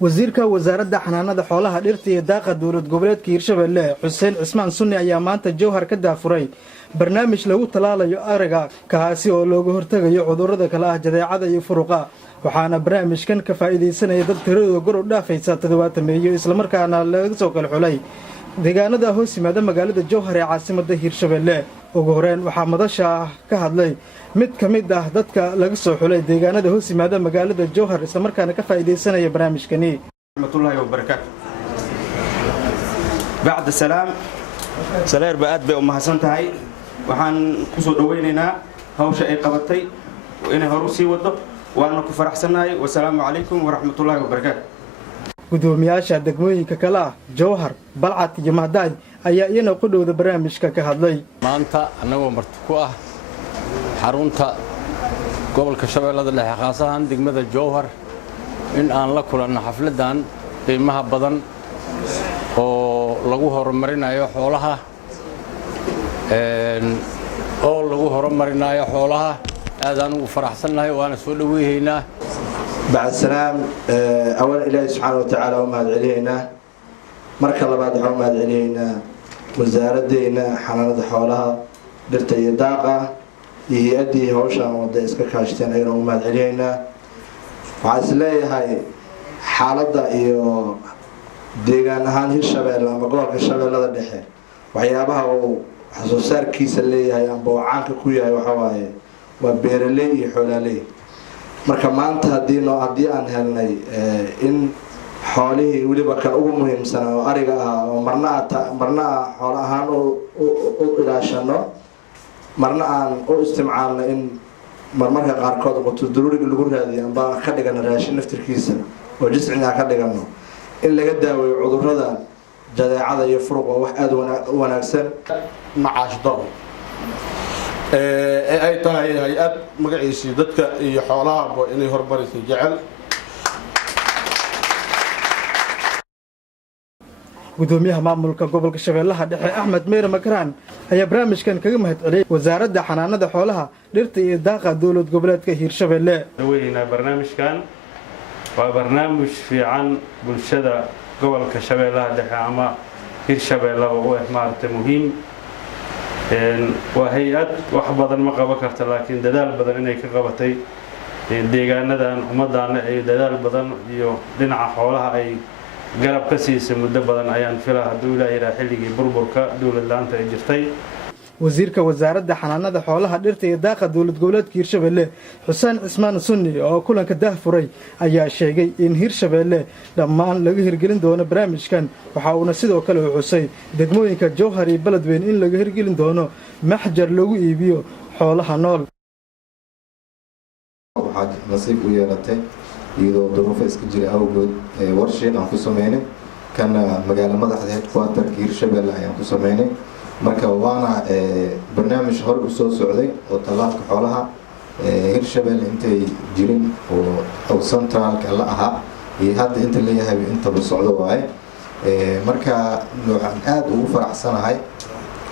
wasiirka wasaaradda xanaanada xoolaha dhirta iyo daaqa dowlad goboleedka Hirshabelle Xuseen Cismaan Sunni ayaa maanta Jowhar ka daafuray barnaamij lagu talaalayo ariga kaasi oo looga hortagayo cudurrada kala ah jadeecada iyo furuqa waxaana barnaamijkan ka faa'iideysanaya dad tiradooda kor u dhaafaysa 70 meeyo isla markaana laga soo kala xulay deegaanada hoos yimaada magaalada Jowhar ee caasimadda Hirshabelle ugu horeen waxaa madasha ka hadlay mid ka mid ah dadka laga soo xulay deegaanada hoos yimaada magaalada Jowhar isla markaana ka faa'iideysanaya barnaamijkani rahmatullahi wa barakaatuh bacda salaam salaar baad bay u mahadsantahay waxaan ku soo dhaweynaynaa hawsha ay qabatay inay hor u sii wado waana ku faraxsanahay wassalaamu calaykum wa rahmatullahi wa barakaatuh gudoomiyaasha degmooyinka kale ah Jowhar Balcad iyo Mahdaad ayaa iyana ku dhowda barnaamijka ka hadlay maanta anagoo marti ku ah xarunta gobolka Shabeellada Dhexe khaas ahaan degmada Jowhar in aan la kulanno xafladan qiimaha badan oo lagu horumarinayo xoolaha aadaan ugu faraxsanahay waana soo dhaweeynaa بعد السلام أولا إلهي سبحانه وتعالى ومهد علينا مركز لبعض ومهد علينا وزارة دينا حنانة حولها درت يداقة يأدي هوشا ودا إسكا كاشتين أيضا ومهد علينا وعسلي هاي حالة إيو ديغان هان هالشبال لما قولك الشبال لذا دحي وحيابها وحسوسار كيس اللي هاي أنبو عانك كويا وحواي وبيرلي حولالي marka maanta hadii aan helnay in xoolihii waliba kan ugu muhiimsan oo ariga ah oo marna xoolo ahaan u ilaashano marna aan u isticmaalno in marmarka qaarkood qoto daruuriga lagu raadiyo amba ka dhigana raashin naftirkiisa oo jisciga ka dhigano in laga daaweeyo cudurrada jadeecada iyo furuqa wax aad u wanaagsan macaash daro ay tahay hay'ad magaciisa dadka iyo xoolaha inay hormarisay jecel gudoomiyaha maamulka gobolka Shabeellaha Dhexe Axmed Meere Makraan ayaa barnaamijkan kaga mahadceliyay wasaaradda xanaanada xoolaha dhirta iyo daaqa dowlad goboleedka Hirshabelle weyna barnaamijkan waa barnaamij fiican bulshada gobolka Shabeellaha Dhexe ama Hirshabelle oo maartay muhiim waa hay'ad wax badan ma qaban karto laakiin dadaal badan inay ka qabatay deegaanadan ummadana ay dadaal badan iyo dhinaca xoolaha ay garab ka siisay muddo badan ayaan filaa haduu ilaahay xilligii burburka dawlad laanta ay jirtay wasiirka wasaaradda xanaanada xoolaha dhirta iyo daaqa dowlad goboleedka Hirshabelle Xuseen Cismaan Sunni oo kulanka daafuray ayaa sheegay in Hirshabelle dhammaan laga hirgelin doono barnaamijkan waxa uu sidoo kale u xusay degmooyinka Jowhar iyo Beledweyne in laga hirgelin doono maxjar lagu iibiyo xoolaha nool waxaad nasiib u yeelatay iyadoo duruufo iska jira awgood warshiq aan ku sameynay kana magaalada madaxda headquarterka Hirshabelle ayaan ku sameynay marka waana barnaamij hor u soo socday oo talaalka xoolaha Hirshabelle intay jirin oo centralka la aha iyo hadda inta leeyahay inta socdo waay marka waxaan aad ugu faraxsanahay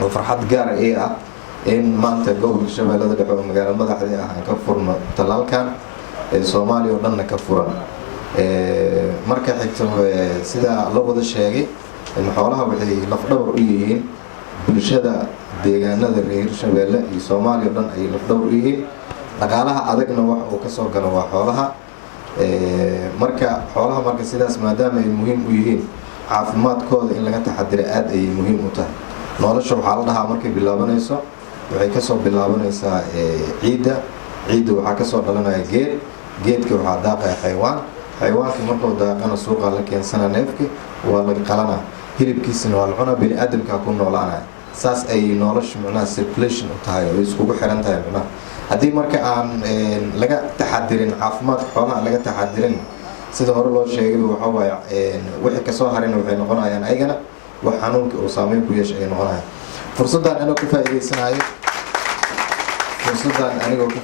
oo farxad gaar ah in maanta gobolka Shabeellada Dhexe oo magaalada madaxda ah ka furno talaalkan Soomaaliya oo dhan ka furan marka xigto sida la wada sheegay in xoolaha waxay lafdhabar u yihiin bulshada deegaanada reer Hirshabelle iyo Soomaaliya dhan ay lafdhabar u yihiin dhaqaalaha adagna wax uu ka soo galo waa xoolaha marka sidaas maadaama ay muhiim u yihiin caafimaadkooda in laga taxadiro aad ay muhiim u tahay nolosha waxa la dhahaa markay bilaabanayso waxay ka soo bilaabanaysaa ciidda waxa ka soo dhalanaya geedka waxa daaqay xayawaanka markuu daaqana suuqa la keensana neefki waa laga qalana hilibkiisana waa la cunaa bini aadamka ku noolaanaya saas ay nolosha macnaha circulation u tahay oo isku xiran tahay macnaha haddii marka aan laga taxadirin caafimaadka xoolaha laga taxadirin sida hore loo sheegay waxa waaye wixii ka soo harina waxay noqonayaan ayagana wax xanuunka oo saameyn ku yeeshay ay noqonayaan fursadan anoo ka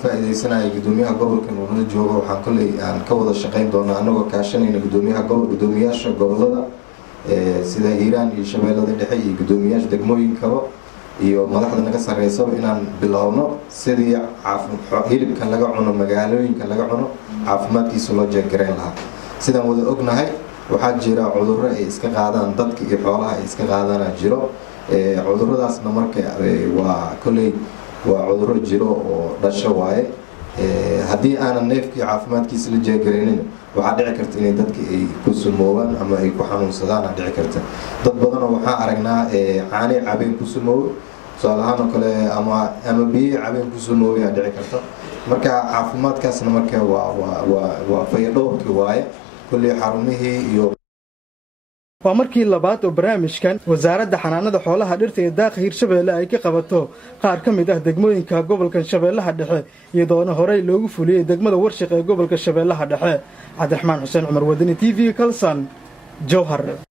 faa'iideysanayo gudoomiyaha gobolka Nuurna joogo waxaan kulay aan ka wada shaqeyn doonaa anagoo kaashanayna gudoomiyaasha gobolada sida Hiiraan iyo Shabeellada Dhexe iyo gudoomiyaasha degmooyinka iyo madaxda naga sareysa inaan bilowno sidii hilibka laga cuno magaalooyinka laga cuno caafimaadkiisa loo jeegareyn lahaa sidaan wada ognahay waxaa jira cudurro ay iska qaadaan dadka iyo xoolaha ay iska qaadana jiro cudurradaasna marka waa kolley waa cudurro jiro oo dhasho waaye haddii aanan neefkii caafimaadkiisa la jeegaraynin waxaa dhici karta inay dadka ay ku sumoobaan ama ay ku xanuunsadaan dhici karta dad badanoo waxaa aragnaa caani cabeen ku sumoobo tusaalahaan oo kale ama biyo cabeen ku sumoobayaa dhici karta marka caafimaadkaasna marka waa fayadhowrkii waaye kulley xarumihii iyo waa markii labaad oo barnaamijkan wasaaradda xanaanada xoolaha dhirta iyo daaqa Hirshabeelle ay ka qabato qaar ka mid ah degmooyinka gobolka Shabeellaha Dhexe iyadoona horey loogu fuliyay degmada Warshiq ee gobolka Shabeellaha Dhexe. Cabdiraxmaan Xuseen Cumar Wadani TV Kalsan Jowhar.